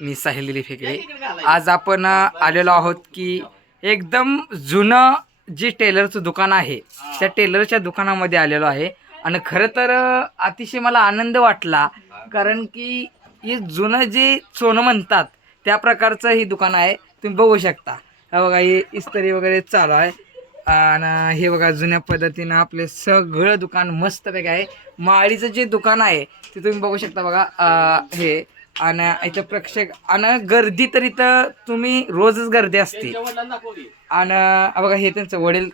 मी साहिल दिली फेकरे आज आपण आलेलो आहोत की एकदम जुनं जे टेलरचं दुकान आहे त्या टेलरच्या दुकानामध्ये आलेलो आहे. आणि खरं तर अतिशय मला आनंद वाटला कारण की हे जुनं जे सोनं म्हणतात त्या प्रकारचं हे दुकान आहे. तुम्ही बघू शकता. हे बघा हे इस्त्री वगैरे चालू आहे. आणि हे बघा जुन्या पद्धतीनं आपले सगळं दुकान मस्तपैकी आहे. माळीचं जे दुकान आहे ते तुम्ही बघू शकता बघा. हे आणि इथं प्रेक्षक आणि गर्दी तर इथं तुम्ही रोजच गर्दी असते. आणि बघा हे त्यांचं वडील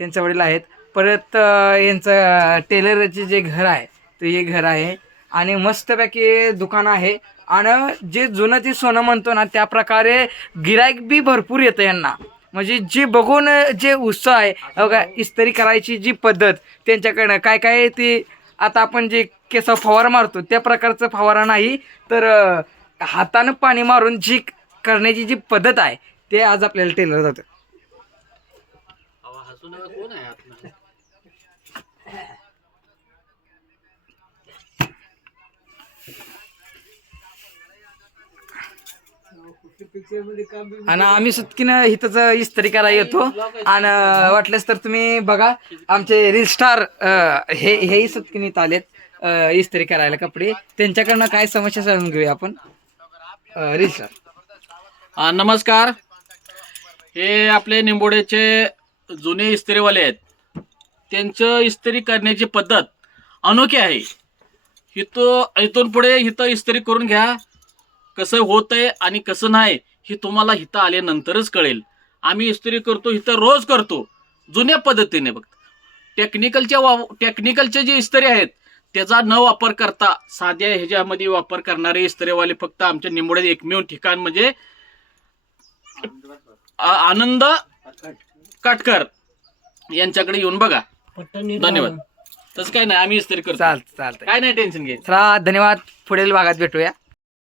त्यांचे वडील आहेत. परत यांचं टेलरचे जे घर आहे ते हे घर आहे. आणि मस्तपैकी दुकान आहे. आणि जे जुनं ते सोनं म्हणतो ना त्या प्रकारे गिराईक बी भरपूर येतं यांना. म्हणजे जे बघून जे उत्साह आहे बघा इस्त्री करायची जी पद्धत त्यांच्याकडनं काय काय ते आता आपण जे केस फवारा मारतो. त्या प्रकारचं फवारा नाही. तर हातानं पाणी मारून जी करण्याची जी पद्धत आहे ते आज आपल्याला टेलर जातं आणि आम्ही सुटकीनं इथंच इस्त्री करायला येतो. आणि वाटल्यास तर तुम्ही बघा आमचे रील स्टार हे हेही सुटकीने इथं आलेत. इस्त्री करायला कपडे. त्यांच्याकडनं काय समस्या जाणून घेऊया आपण? सर नमस्कार. हे आपले निंबोडेचे जुने इस्त्रीवाले आहेत. त्यांचं इस्त्री करण्याची पद्धत अनोखी आहे. इथं इथून पुढे इथं इस्त्री करून घ्या. कसं होतंय आणि कसं नाही हे तुम्हाला इथं आल्यानंतरच कळेल. आम्ही इस्त्री करतो इथं रोज करतो. जुन्या पद्धतीने बघ. टेक्निकलच्या वा टेक्निकलचे जे इस्त्री आहेत त्याचा न वापर करता साध्या ह्याच्यामध्ये वापर करणारे इस्त्रीवाले फक्त आमच्या निंबोड्यात एकमेव ठिकाण म्हणजे आनंद काटकर यांच्याकडे येऊन बघा. धन्यवाद. तसं काय नाही आम्ही इस्त्री करतो. चालतं चालतंय. काय नाही टेन्शन घ्यायचं चला धन्यवाद. पुढील भागात भेटूया.